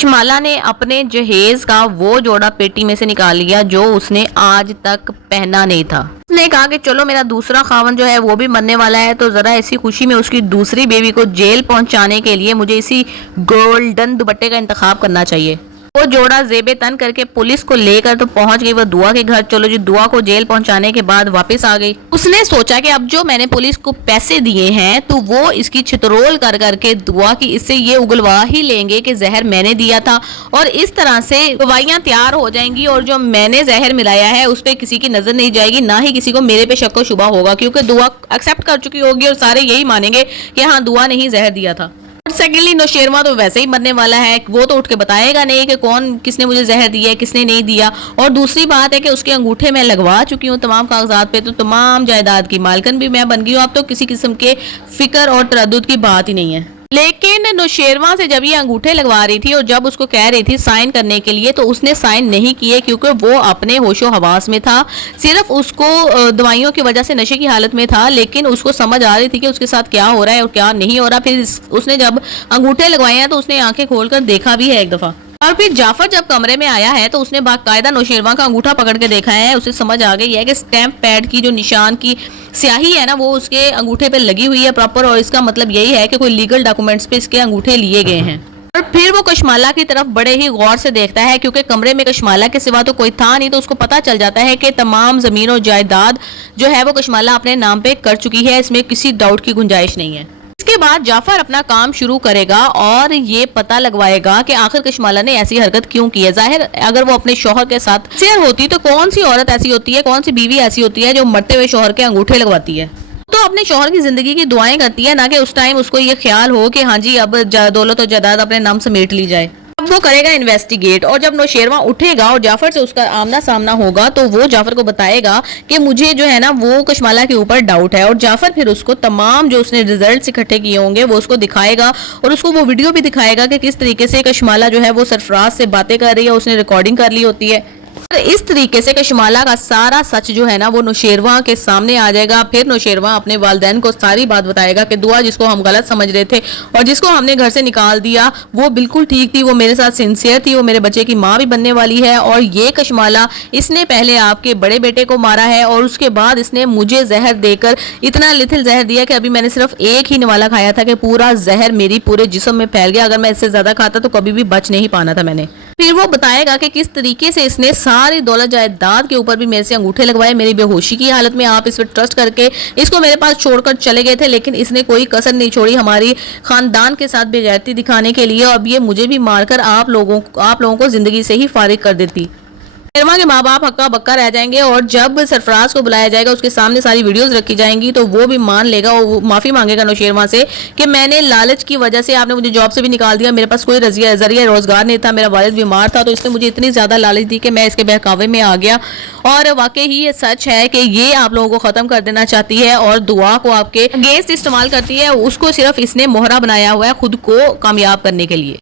कशमाला ने अपने जहेज का वो जोड़ा पेटी में से निकाल लिया जो उसने आज तक पहना नहीं था। उसने कहा कि चलो मेरा दूसरा खावन जो है वो भी मरने वाला है, तो जरा इसी खुशी में उसकी दूसरी बेबी को जेल पहुंचाने के लिए मुझे इसी गोल्डन दुपट्टे का इंतखाब करना चाहिए। वो जोड़ा जेबे तन करके पुलिस को लेकर तो पहुंच गई वो दुआ के घर। चलो जी, दुआ को जेल पहुंचाने के बाद वापस आ गई। उसने सोचा कि अब जो मैंने पुलिस को पैसे दिए हैं तो वो इसकी छितरोल कर करके दुआ की इससे ये उगलवा ही लेंगे कि जहर मैंने दिया था, और इस तरह से दवाइयां तैयार हो जाएंगी और जो मैंने जहर मिलाया है उस पर किसी की नजर नहीं जाएगी, ना ही किसी को मेरे पे शक व शुबा होगा, क्योंकि दुआ एक्सेप्ट कर चुकी होगी और सारे यही मानेंगे कि हाँ दुआ ने ही जहर दिया था। सेकेंडली नौशेरवा तो वैसे ही मरने वाला है, वो तो उठ के बताएगा नहीं कि कौन किसने मुझे जहर दिया है किसने नहीं दिया। और दूसरी बात है कि उसके अंगूठे में लगवा चुकी हूँ तमाम कागजात पे, तो तमाम जायदाद की मालकन भी मैं बन गई हूँ। अब तो किसी किस्म के फिक्र और तरद्दुद की बात ही नहीं है। लेकिन नौशेरवा से जब ये अंगूठे लगवा रही थी और जब उसको कह रही थी साइन करने के लिए, तो उसने साइन नहीं किए क्योंकि वो अपने होशो हवास में था। सिर्फ उसको दवाइयों की वजह से नशे की हालत में था, लेकिन उसको समझ आ रही थी कि उसके साथ क्या हो रहा है और क्या नहीं हो रहा। फिर उसने जब अंगूठे लगवाए हैं तो उसने आंखें खोलकर देखा भी है एक दफा। और फिर जाफर जब कमरे में आया है तो उसने बाकायदा नौशेरवा का अंगूठा पकड़ के देखा है। उसे समझ आ गई है कि स्टैंप पैड की जो निशान की स्याही है ना वो उसके अंगूठे पे लगी हुई है प्रॉपर, और इसका मतलब यही है कि कोई लीगल डॉक्यूमेंट्स पे इसके अंगूठे लिए गए हैं। और फिर वो कशमाला की तरफ बड़े ही गौर से देखता है, क्योंकि कमरे में कशमाला के सिवा तो कोई था नहीं, तो उसको पता चल जाता है कि तमाम जमीन और जायदाद जो है वो कशमाला अपने नाम पे कर चुकी है, इसमें किसी डाउट की गुंजाइश नहीं है। इसके बाद जाफर अपना काम शुरू करेगा और ये पता लगवाएगा कि आखिर कशमाला ने ऐसी हरकत क्यों की है। जाहिर अगर वो अपने शौहर के साथ शेयर होती तो कौन सी औरत ऐसी होती है, कौन सी बीवी ऐसी होती है जो मरते हुए शौहर के अंगूठे लगवाती है। तो अपने शौहर की जिंदगी की दुआएं करती है, ना कि उस टाइम उसको ये ख्याल हो कि हाँ जी अब दौलत और जायदाद अपने नाम समेट ली जाए। अब वो करेगा इन्वेस्टिगेट, और जब नौशेरवा उठेगा और जाफर से उसका आमना सामना होगा तो वो जाफर को बताएगा कि मुझे जो है ना वो कशमाला के ऊपर डाउट है, और जाफर फिर उसको तमाम जो उसने रिजल्ट्स इकट्ठे किए होंगे वो उसको दिखाएगा, और उसको वो वीडियो भी दिखाएगा कि किस तरीके से कशमाला जो है वो सरफराज से बातें कर रही है, उसने रिकॉर्डिंग कर ली होती है। इस तरीके से कशमाला का सारा सच जो है ना वो नौशेरवा के सामने आ जाएगा। फिर नौशेरवा अपने वालिदैन को सारी बात बताएगा कि दुआ जिसको हम गलत समझ रहे थे और जिसको हमने घर से निकाल दिया वो बिल्कुल ठीक थी, वो मेरे साथ सिंसियर थी, वो मेरे बच्चे की माँ भी बनने वाली है, और ये कशमाला इसने पहले आपके बड़े बेटे को मारा है और उसके बाद इसने मुझे जहर देकर इतना लिथिल जहर दिया कि अभी मैंने सिर्फ एक ही निवाला खाया था कि पूरा जहर मेरी पूरे जिस्म में फैल गया। अगर मैं इससे ज्यादा खाता तो कभी भी बच नहीं पाना था मैंने। फिर वो बताएगा कि किस तरीके से इसने सारी दौलत जायदाद के ऊपर भी मेरे से अंगूठे लगवाए मेरी बेहोशी की हालत में। आप इस पर ट्रस्ट करके इसको मेरे पास छोड़कर चले गए थे, लेकिन इसने कोई कसर नहीं छोड़ी हमारी खानदान के साथ बेगैरती दिखाने के लिए। अब ये मुझे भी मारकर आप लोगों को जिंदगी से ही फारिग कर देती। नौशेरवा के माँ बाप हक्का बक्का रह जाएंगे, और जब सरफराज को बुलाया जाएगा उसके सामने सारी वीडियोस रखी जाएंगी तो वो भी मान लेगा और वो माफी मांगेगा नौशेरवा से कि मैंने लालच की वजह से आपने मुझे जॉब से भी निकाल दिया, मेरे पास कोई जरिया रोजगार नहीं था, मेरा वालिद बीमार था, तो इसने मुझे इतनी ज्यादा लालच दी कि मैं इसके बहकावे में आ गया। और वाकई ही ये सच है कि ये आप लोगों को खत्म कर देना चाहती है और दुआ को आपके अगेंस्ट इस्तेमाल करती है। उसको सिर्फ इसने मोहरा बनाया हुआ है खुद को कामयाब करने के लिए।